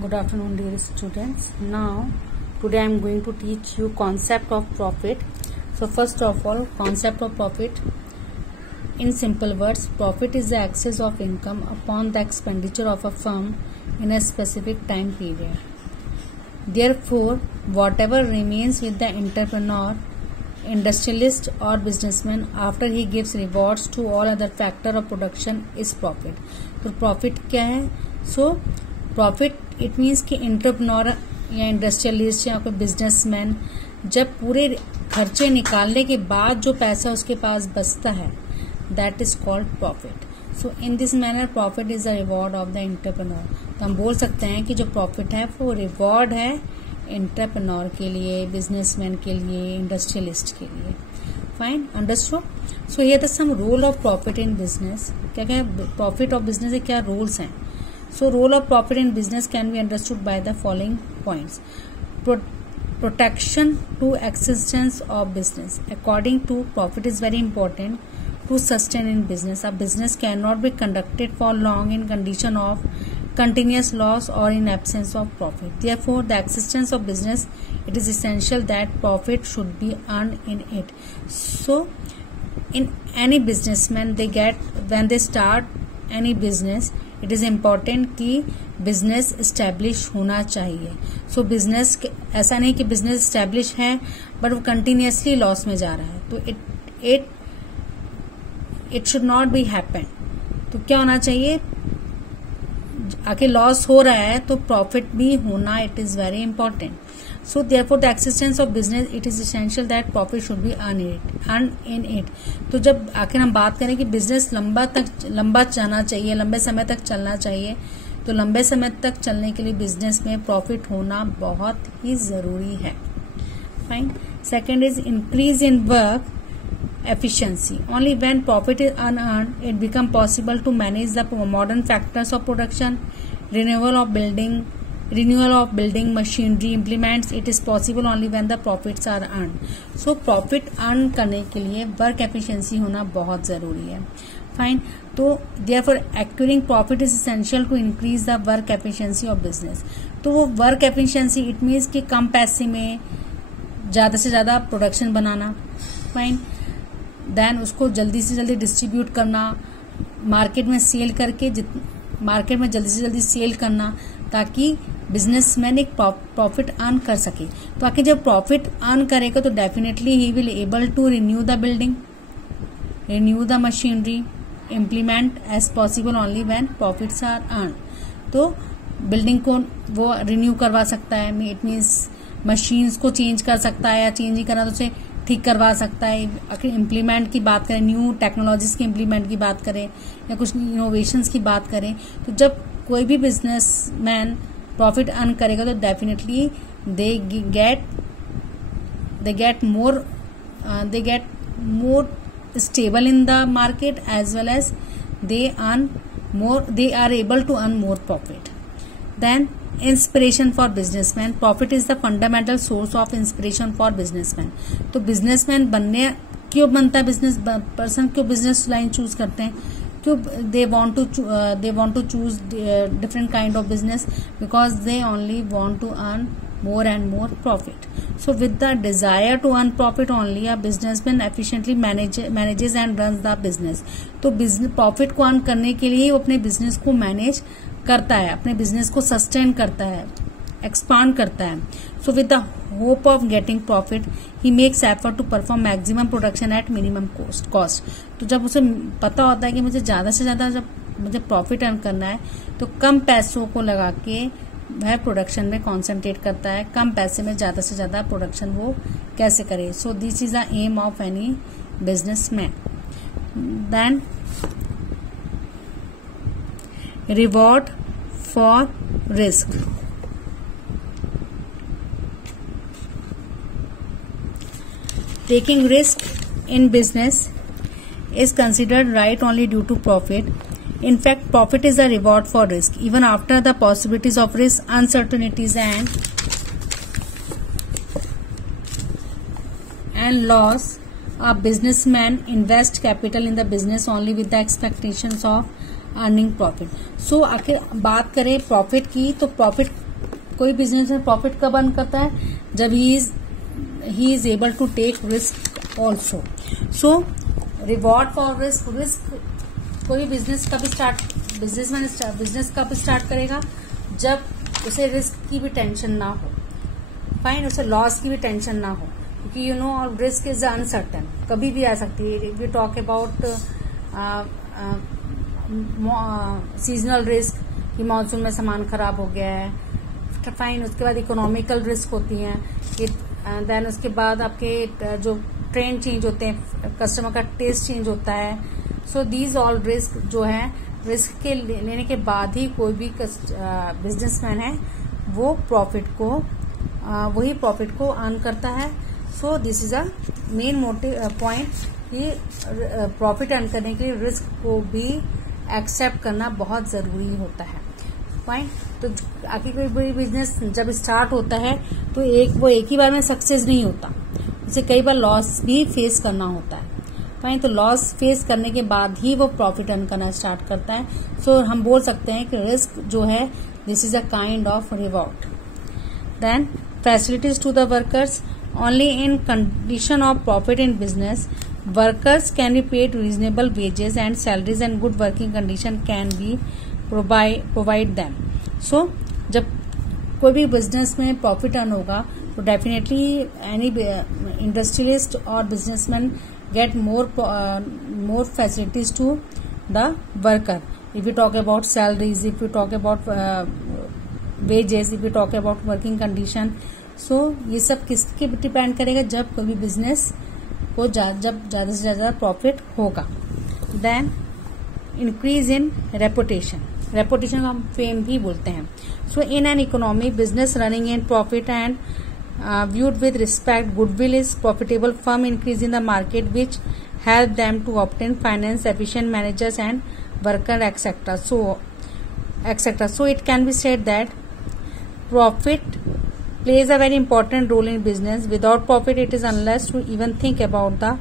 Good afternoon, dear students. Now, today I am going to teach you concept of profit. So, first of all, concept of profit. In simple words, profit is the excess of income upon the expenditure of a firm in a specific time period. Therefore, whatever remains with the entrepreneur, industrialist or businessman after he gives rewards to all other factor of production is profit. तो profit क्या है? So, profit it means कि entrepreneur या industrialist या कोई businessman जब पूरे खर्चे निकालने के बाद जो पैसा उसके पास बचता है, that is called profit. So in this manner profit is the reward of the entrepreneur. तो हम बोल सकते हैं कि जो प्रॉफिट है वो रिवॉर्ड है एंटरप्रेन्योर के लिए, बिजनेसमैन के लिए, इंडस्ट्रियलिस्ट के लिए. Fine, understood. So here the some role of profit in business. क्या क्या प्रॉफिट ऑफ बिजनेस के क्या रोल्स हैं? So, role of profit in business can be understood by the following points. Protection to existence of business. According to profit is very important to sustain in business. A business cannot be conducted for long in condition of continuous loss or in absence of profit. Therefore, the existence of business, it is essential that profit should be earned in it. So, in any businessman, when they start any business, it is important कि business establish होना चाहिए. सो business ऐसा नहीं कि business establish है but वो continuously loss में जा रहा है, तो it should not be happen. तो क्या होना चाहिए? आके लॉस हो रहा है तो प्रॉफिट भी होना, it is very important. So therefore the existence of business, it is essential that profit should be earned in it. तो जब आखिर हम बात करें कि बिजनेस लंबा जाना चाहिए, लंबे समय तक चलना चाहिए, तो लंबे समय तक चलने के लिए बिजनेस में प्रॉफिट होना बहुत ही जरूरी है. Fine. Second is increase in work efficiency. Only when profit is unearned, it become possible to manage the modern factors of production. Renewal of building machinery implements, it is possible only when the profits are earned. So profit earn करने के लिए work efficiency होना बहुत जरूरी है. Fine. तो therefore acquiring profit is essential to increase the work efficiency of business. तो वो work efficiency it means कि कम पैसे में ज्यादा से ज्यादा प्रोडक्शन बनाना. Fine. देन उसको जल्दी से जल्दी डिस्ट्रीब्यूट करना, मार्केट में सेल करके मार्केट में जल्दी से जल्दी सेल करना, ताकि बिजनेसमैन एक प्रॉफिट अर्न कर सके. तो आखिर जब प्रॉफिट अर्न करेगा तो definitely he will able to renew the building, renew the machinery, implement as possible only when profits are earn. तो बिल्डिंग को वो रिन्यू करवा सकता है, इट मीन्स मशीन्स को चेंज कर सकता है, या चेंज ही करना तो उसे ठीक करवा सकता है. आखिर इम्प्लीमेंट की बात करें, न्यू टेक्नोलॉजीज के इम्प्लीमेंट की बात करें, या कुछ इनोवेशंस की बात करें, तो जब कोई भी बिजनेसमैन प्रॉफिट अर्न करेगा तो definitely they get more stable in the market as well as they are able to earn more profit. Then inspiration for businessman. Profit is the fundamental source of inspiration for businessman. तो businessman क्यों बनता है business person? क्यों business line choose करते हैं? क्यों they want to choose different kind of business? Because they only want to earn more and more profit. So with the desire to earn profit only, a businessman efficiently manages and runs the business. तो profit को earn करने के लिए वो अपने business को manage करता है, अपने बिजनेस को सस्टेन करता है, एक्सपांड करता है. So with the hope of getting profit he makes effort to perform maximum production at minimum cost. तो जब उसे पता होता है कि मुझे ज्यादा से ज्यादा जब मुझे प्रॉफिट अर्न करना है, तो कम पैसों को लगा के वह प्रोडक्शन में कॉन्सेंट्रेट करता है. कम पैसे में ज्यादा से ज्यादा प्रोडक्शन वो कैसे करे. So this is the aim of any businessman. Then reward for risk. Taking risk in business is considered right only due to profit. In fact, profit is a reward for risk. Even after the possibilities of risk, uncertainties and loss, a businessman invests capital in the business only with the expectations of earning profit. So आखिर बात करें profit की, तो profit कोई business में profit कब earn करता है, जब he is able to take risk also. So reward for risk. कोई बिजनेस कब स्टार्ट करेगा, जब उसे रिस्क की भी टेंशन ना हो, फाइन, उसे लॉस की भी टेंशन ना हो, क्योंकि you know risk is uncertain, कभी भी आ सकती है. If you talk about seasonal risk कि मानसून में सामान खराब हो गया है, फाइन. उसके बाद इकोनॉमिकल रिस्क होती हैं, देन उसके बाद आपके जो ट्रेंड चेंज होते हैं, कस्टमर का टेस्ट चेंज होता है. सो दीज ऑल रिस्क जो है, रिस्क के लेने के बाद ही कोई भी बिजनेसमैन है वो वही प्रॉफिट को अर्न करता है. सो this is a main motive point कि प्रॉफिट अर्न करने के लिए रिस्क को भी एक्सेप्ट करना बहुत जरूरी होता है. फाइन. तो आखिर कोई बड़ी बिजनेस जब स्टार्ट होता है तो वो एक ही बार में सक्सेस नहीं होता, उसे कई बार लॉस भी फेस करना होता है. फाइन. तो लॉस फेस करने के बाद ही वो प्रॉफिट अर्न करना स्टार्ट करता है. सो हम बोल सकते हैं कि रिस्क जो है, this is a kind of reward. Then facilities to the workers. Only in condition of profit in business workers can be paid reasonable wages and salaries and good working condition can be provide them. So जब कोई भी business में profit earn होगा तो definitely any industrialist और businessman get more facilities to the worker. If you talk about salaries, if you talk about wages, if you talk about working condition, so ये सब किसके डिपेंड करेगा, जब कोई भी बिजनेस को जब ज्यादा से ज्यादा प्रॉफिट होगा. Then increase in reputation. Reputation को हम फेम भी बोलते हैं. So in an economy business running in profit and viewed with respect, goodwill is profitable firm increase in the market which help them to obtain finance, efficient managers and worker etc. So it can be said that profit plays a very important role in business. Without profit it is unless to even think about the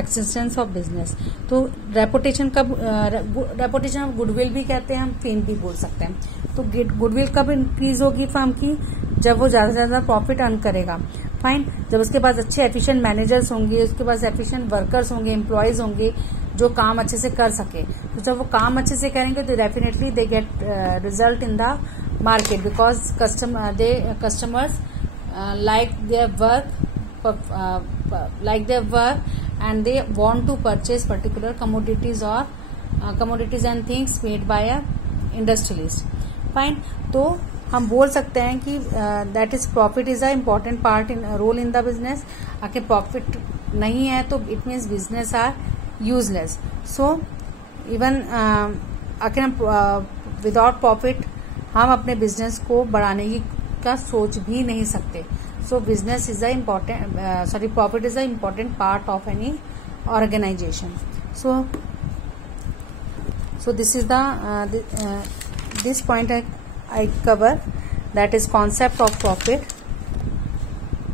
existence of business. तो reputation of goodwill भी कहते हैं, हम fame भी बोल सकते हैं. तो गुडविल कब इंक्रीज होगी फर्म की, जब वो ज्यादा से ज्यादा प्रॉफिट अर्न करेगा. फाइन. जब उसके पास अच्छे एफिशिएंट मैनेजर्स होंगे, उसके पास एफिशिएंट वर्कर्स होंगे, एम्प्लॉयज होंगे जो काम अच्छे से कर सके. तो जब वो काम अच्छे से करेंगे तो definitely they get result in the market, because customers like their work and they want to purchase particular commodities or commodities and things made by a industrialist. Fine. तो हम बोल सकते हैं कि that is profit is a important part in role in the business. अगर profit नहीं है तो it means business are useless. So even अगर हम without profit हम अपने business को बढ़ाने का सोच भी नहीं सकते. So business is profit is an important part of any organization. So this is this point I cover, that is concept of profit.